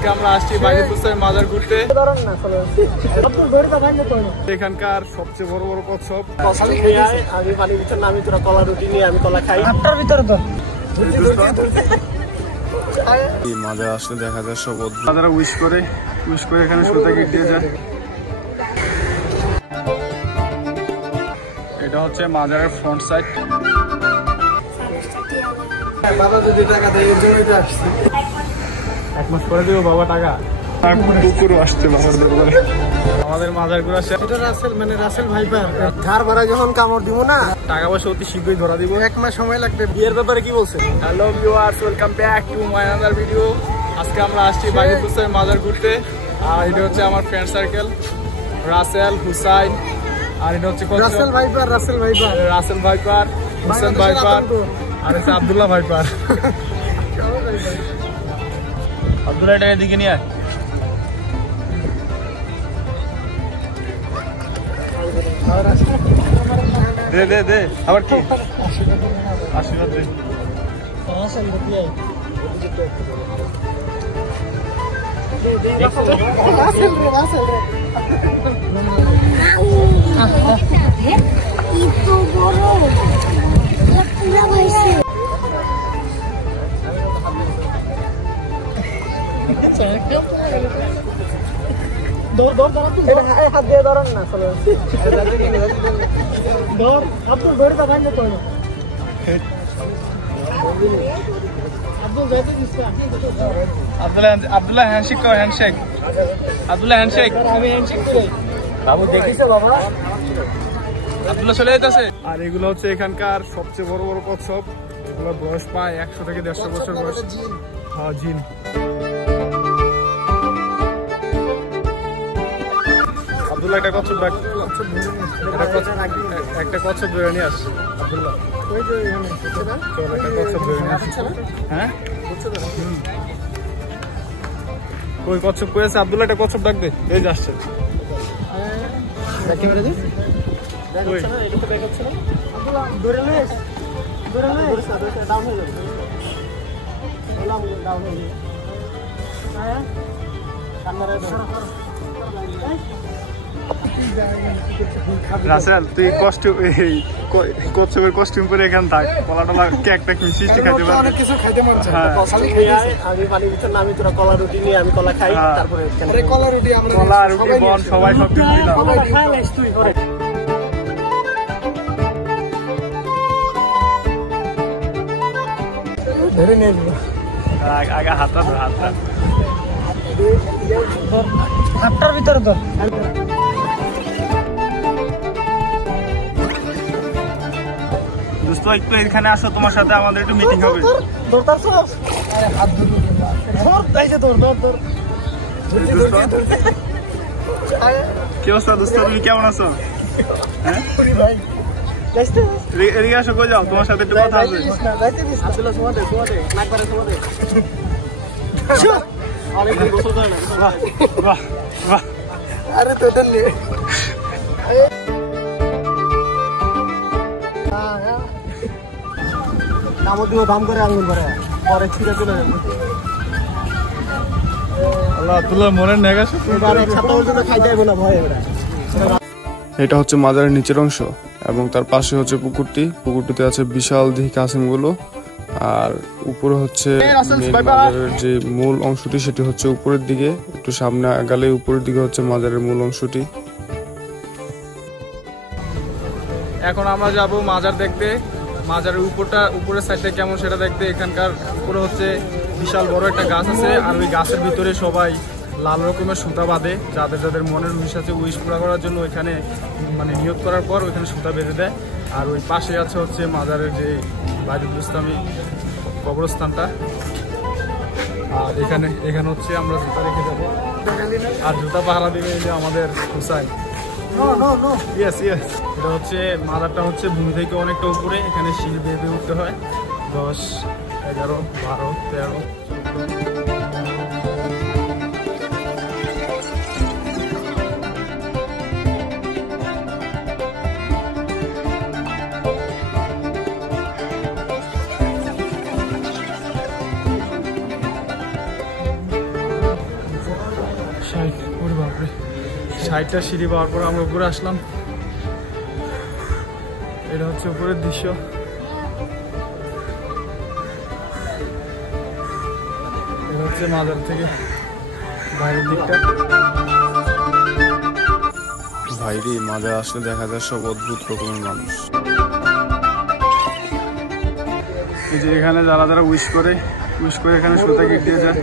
আজকে আমরা আসছি বাগেরপুর মাজার ঘুরতে। এখানকার সবচেয়ে বড় বড় কচ্ছপ। আমি পানির ভিতর নামি, তোরা কলা রুটি নিয়ে আমি কলা খাই। আপনার ভিতরে তো মাজার আসলে দেখা যায় সব তারা উইশ করে এখানে সুতা গিট দিয়ে যায়। এটা হচ্ছে মাজারের ফ্রন্ট সাইড। বাবা যদি টাকা দেয় এর জন্যই তো আসছি। 1 মাস পরে দেবো বাবা টাকা। কুকুরও আসছে বাবার দরবারে। আমাদের মাজার ঘোরা শেষ। এটা রাসেল ভাইপার। ধার ভাড়া যখন কামড় দিব না, টাকা পয়সা অতি শীঘ্রই ধরা দিব। 1 মাস সময় লাগবে। বিয়ের ব্যাপারে কি বলছেন? Hello viewers, welcome back to my another video. আজকে আমরা আসছি বাগেরপুর মাজার ঘুরতে। আর এটা হচ্ছে আমার ফ্রেন্ড সার্কেল, রাসেল, হুসাইন। আর এটা হচ্ছে রাসেল ভাইপার, হুসেন ভাইপার, আর হচ্ছে আব্দুল্লাহ ভাইপার। আব্দুল্লাহ এটা এদিকে নিয়ে আয়। দে আবার কি আশীর্বাদ দে। হাত দিয়ে ধরেন না, আব্দুল ধরে ভাই না তো আব্দুল্লাহ হ্যান্ডশেক কর, হ্যান্ডশেক। আব্দুল্লাহ হ্যান্ডশেক। আমি হ্যান্ডশেক করি। বাবু দেখিছো বাবা? আব্দুল্লাহ চলে যাইতেছে। আর এগুলো হচ্ছে এখানকার সবচেয়ে বড় বড় কচ্ছপ। এগুলো বয়স প্রায় 100 থেকে 150 বছর বয়স। হ্যাঁ, জিন। আব্দুল্লাহ একটা কচ্ছপ রাখ, একটা কচ্ছপ ধরে নিয়ে আস। আব্দুল্লাহ চল একটা কচ্ছপ ধরে নিয়ে আস। হ্যাঁ, কই কচ্ছপ কই আছে? আব্দুল্লাহ একটা কচ্ছপ ডাক দে। এই যে আসছে। রাসেল, তুই কচ্ছপের কস্টিউম পরে এখানে থাক। কলা টলা কেক টেক মিষ্টি খাইতে পারবি। অনেক কিছু খাইতে মন চায়। আমি পানির ভিতর নামি, তোরা কলা রুটি নিয়ে আমি কলা খাই। তারপরে কলা রুটি বন সবাই সব কিছু দিলাম। ধরে নিয়ে আগে হাতটা হাতটার ভিতরে তো দোস্ত, একটু এখানে আসো, তোমার সাথে আমাদের একটু মিটিং হবে। কি অবস্থা দোস্ত, তুমি কেমন আছো? এদিকে আসো, কই যাও? তোমার সাথে একটু কথা আছে। আরে তোদের নিয়ে দাম করে আঙুল করে পরে ছিঁড়ে চলে যাবে। এটা হচ্ছে মাজারের নিচের অংশ এবং তার পাশে হচ্ছে পুকুরটিতে আছে বিশাল দিঘি কাসিমগুলো। আর উপরে হচ্ছে মাজারের যে মূল অংশটি, সেটি হচ্ছে উপরের দিকে। একটু সামনে আগালে উপরের দিকে হচ্ছে মাজারের মূল অংশটি। এখন আমরা যাব মাজার দেখতে। মাজারের উপরের সাইডটা কেমন সেটা দেখতে। এখানকার উপরে হচ্ছে বিশাল বড় একটা গাছ আছে। আর ওই গাছের ভিতরে সবাই লাল রকমের সুতা বাঁধে, যাদের মনের উইশ আছে, উইশ পুরা করার জন্য ওইখানে নিয়ত করার পর ওইখানে সুতা বেঁধে দেয়। আর ওই পাশে আছে হচ্ছে মাজারের যে বাইতুল ইসলামী কবরস্থানটা। আর এখানে হচ্ছে আমরা জুতা রেখে যাবো। আর জুতা পাহারা দিবে এই যে আমাদের হুসাইন। এটা হচ্ছে মাজারটা হচ্ছে ভূমি থেকে অনেকটা উপরে। এখানে সিঁড়ি বেয়ে উঠতে হয়। 10, 11, 12, 13, 14। ওরে বাপরে 60টা সিঁড়ি পাওয়ার পর আমরা উপরে আসলাম। এটা হচ্ছে উপরের দৃশ্য। এটা হচ্ছে মাজার থেকে বাইরের দিকটা। ভাইরে মাজার আসলে দেখা যায় সব অদ্ভুত রকমের মানুষ। এই যে এখানে যারা যারা উইশ করে এখানে সোজা গিট দিয়ে যায়।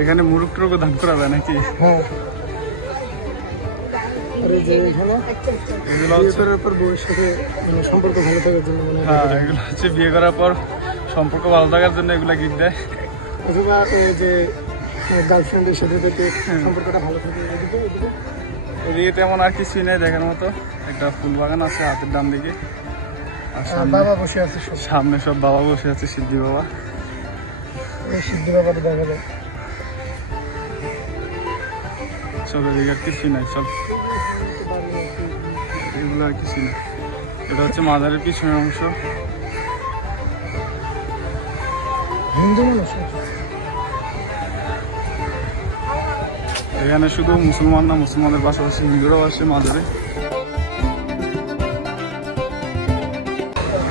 এখানে মুরুখ টুরুক দান করা যায় নাকি? হ্যাঁ, সম্পর্ক ভালো থাকার জন্য, হ্যাঁ এগুলো হচ্ছে বিয়ে করার পর সম্পর্ক ভালো থাকার জন্য এগুলা গিফট দেয়। অথবা যে গার্লফ্রেন্ডের সাথে সম্পর্কটা ভালো থাকে। এদিকে তেমন আর কিছুই নেই দেখার মতো। একটা ফুল বাগান আছে হাতের ডান দিকে, আর বাবা বসে আছে, সামনে সব বাবা বসে আছে, সিদ্ধি বাবা। সিদ্ধি বাবাটা দেখা যায়। চল এদিকে আর কিছুই নাই, চল এগুলো আর কিছুই না। এটা হচ্ছে মাজারের পিছনের অংশ। হিন্দু মানুষ এখানে শুধু মুসলমান না, মুসলমানের পাশাপাশি হিন্দুরাও আসে মাজারে।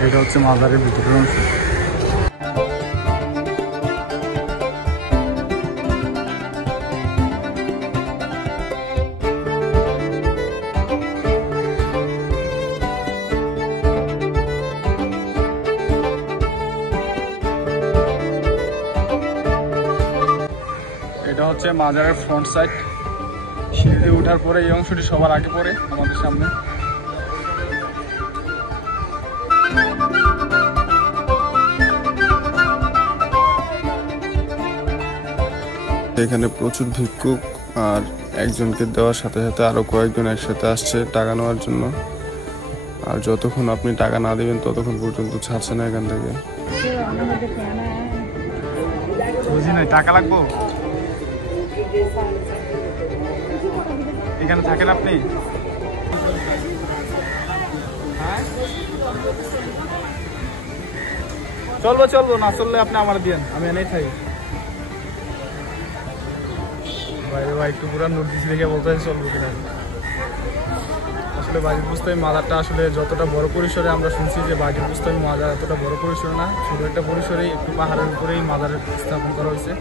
এটা হচ্ছে মাজারের ভিতরের অংশ। এটা হচ্ছে মাজারের ফ্রন্ট সাইড। সিঁড়িতে ওঠার পরে এই অংশটি সবার আগে পড়ে আমাদের সামনে। এখানে প্রচুর ভিক্ষুক, আর একজনকে দেওয়ার সাথে সাথে আরো কয়েকজন একসাথে আসছে টাকা নেওয়ার জন্য। আর যতক্ষণ আপনি টাকা না দিবেন ততক্ষণ পর্যন্ত ছাড়ছে না এখান থেকে। বুঝি নাই, টাকা লাগবো? এখানে থাকেন আপনি? চলবো না চললে আপনি আমার দিয়েন, আমি এনেই থাকি। বাইরে ভাই একটু পুরা নোট দিচ্ছি দেখে বলতে চলবো কিনা। আসলে বাজির বুস্তামি মাজারটা আসলে যতটা বড় পরিসরে আমরা শুনছি যে বাজির বুস্তামি মাজার এতটা বড় পরিসরে না, ছোট একটা পরিসরেই একটু পাহাড়ের উপরেই মাজারের স্থাপন করা হয়েছে।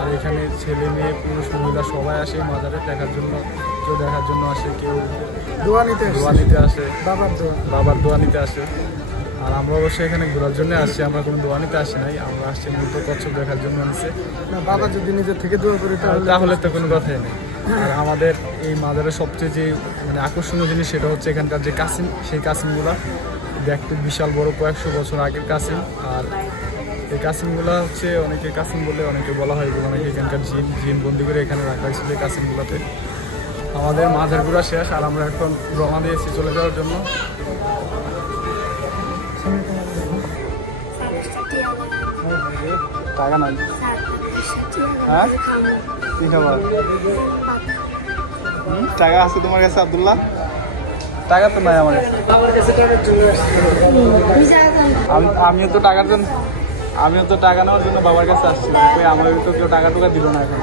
আর এখানে ছেলে মেয়ে পুরুষ মহিলা সবাই আসে মাজারে দেখার জন্য। কেউ দেখার জন্য আসে, কেউ দোয়া নিতে আসে, বাবার দোয়া নিতে আসে। আর আমরা অবশ্যই এখানে ঘোরার জন্য আসছি, আমরা কোনো দোয়া নিতে আসি নাই, আমরা আসছি মূলত কচ্ছপ দেখার জন্য আসছে। বাবা যদি নিজের থেকে দোয়া করে তাহলে তো কোনো কথাই নেই। আর আমাদের এই মাজারের সবচেয়ে যে মানে আকর্ষণীয় জিনিস সেটা হচ্ছে এখানকার যে কাসিম, সেই কাসিমগুলা দেখতে বিশাল বড়, কয়েকশো বছর আগের কাসিম। আর এই কাসিমগুলা হচ্ছে অনেকে কাসিম বলে অনেকে বলা হয়, অনেকে এখানকার জিন বন্দি করে এখানে রাখা হয়েছিল এই কাসিমগুলাতে। আমাদের মাজার ঘোরা শেষ, আর আমরা এখন রওনা দিয়েছি চলে যাওয়ার জন্য। টাকা নাই? হ্যাঁ, কি খাবার? টাকা আছে তোমার কাছে আব্দুল্লাহ? টাকা তো নাই আমার কাছে। আমিও তো টাকার জন্য, আমিও তো টাকা নেওয়ার জন্য বাবার কাছে আসছি। আমার তো কেউ টাকা টুকা দিল না এখন।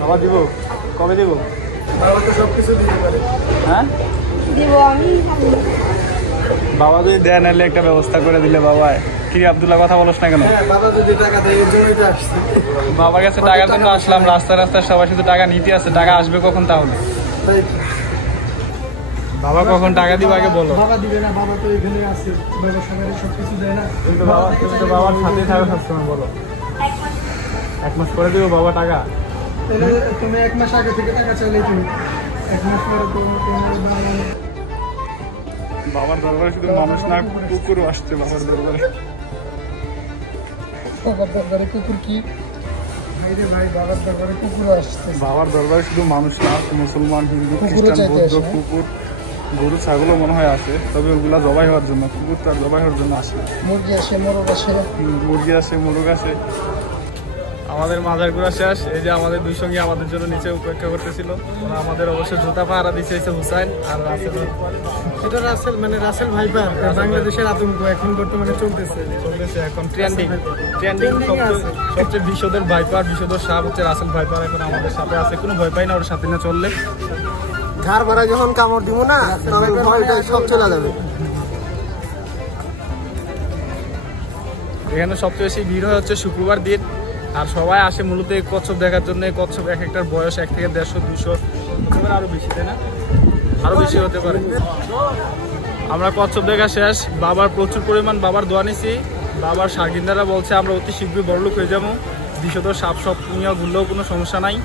বাবা দিব? কবে দিব? হ্যাঁ বাবা যদি দেয় নাহলে একটা ব্যবস্থা করে দিলে। বাবা কি আব্দুল্লাহ কথা বলছ না কেন? বাবার কাছে টাকার জন্য আসলাম, রাস্তায় সবাই শুধু টাকা নিতে আসছে। টাকা আসবে কখন তাহলে? বাবা কখন টাকা দিবে আগে বলো। বাবা দিবে না, বাবা তো এখানে আছে, বাবা সবাই সবকিছু দেয় না। কিন্তু বাবা, তুমি তো বাবার সাথেই থাকো সবসময়। বলো 1 মাস পরে দিবো বাবা টাকা? তুমি 1 মাস আগে থেকে টাকা চাইলেই তুমি 1 মাস পরে বাবার দরবারে শুধু মানুষ না, কুকুরও আসছে বাবার দরবারে। বাবার দরবারে কুকুর? কি ভাইরে ভাই, বাবার দরবারে কুকুরও আসছে। বাবার দরবারে শুধু মানুষ না, মুসলমান, হিন্দু, খ্রিস্টান, বৌদ্ধ, কুকুর, গরু, ছাগলও মনে হয় আসে। তবে ওগুলা জবাই হওয়ার জন্য, কুকুর তার জবাই হওয়ার জন্য আসে। মুরগি আসে, মোরগ আসে। মুরগি আসে, মোরগ আসে। আমাদের মাজার ঘোরা শেষ। এই যে আমাদের দুই সঙ্গী আমাদের জন্য নিচে অপেক্ষা করতেছিল। ওরা আমাদের অবশ্য জুতা পাহারা দিচ্ছে হুসাইন আর রাসেল। এটা রাসেল মানে রাসেল ভাইপার, বাংলাদেশের আতঙ্ক এখন বর্তমানে চলতেছে এখন ট্রেন্ডিং সবচেয়ে বিশদের ভাইপার, বিশদের সাপ হচ্ছে রাসেল ভাইপার। এখন আমাদের সাথে আছে, কোনো ভয় পাই না ওর সাথে না চললে। ঘাড় ভরা যখন কামড় দিব না তখন ভয়টা সব চলে যাবে। এখানে সবচেয়ে বেশি ভিড় হয় হচ্ছে শুক্রবার দিন, আর সবাই আসে মূলত এই কচ্ছপ দেখার জন্য। এই কচ্ছপ এক একটার বয়স 1 থেকে 150, 200, আরো বেশি, তাই না? আরো বেশি হতে পারে। আমরা কচ্ছপ দেখা শেষ। বাবার প্রচুর পরিমাণ বাবার দোয়া নিছি। বাবার শাগিন্দারা বলছে আমরা অতি শীঘ্রই বড়লোক হয়ে যাবো। বিশদ সাপ সব নিয়ে ঘুরলেও কোনো সমস্যা নাই,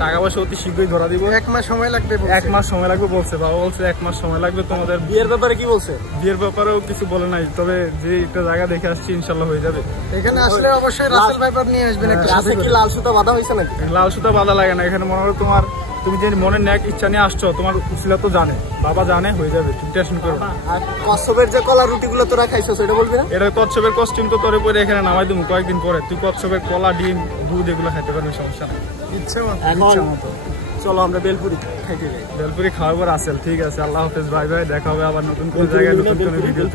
টাকা পয়সা অতি শীঘ্রই ধরা দিব। 1 মাস সময় লাগবে, 1 মাস সময় লাগবে বলছে। বাবা বলছে 1 মাস সময় লাগবে। তোমাদের বিয়ের ব্যাপারে কি বলছে? বিয়ের ব্যাপারেও কিছু বলে নাই, তবে যে একটা জায়গা দেখে আসছি ইনশাল্লাহ হয়ে যাবে। এখানে আসলে অবশ্যই রাসেল ভাইপার নিয়ে আসবেন। একটা কি লাল সুতা বাঁধা হয়েছে নাকি? লাল সুতা বাঁধা লাগে না এখানে। মনে করো তুমি যে মনের ন্যাক ইচ্ছা নিয়ে আসছো, তোমার উচিলা তো জানে, বাবা জানে, হয়ে যাবে, তুমি টেনশন করো না। আর কচ্ছপের যে কলা রুটি গুলো তোরা খাইছো সেটা বলবি না? এটা কচ্ছপের কস্টিউম তো তোর উপরে এখানে নামাই দেবো কয়েকদিন পরে। তুই কচ্ছপের কলা, ডিম, দুধ এগুলো খাইতে পারবি, সমস্যা নেই। ইচ্ছে মতো চলো আমরা বেলপুরি খাইতে যাই। বেলপুরি খাওয়াবো রাসেল। ঠিক আছে, আল্লাহ হাফেজ, বাই বাই। দেখা হবে আবার নতুন কোনো জায়গায়, নতুন কোনো ভিডিও।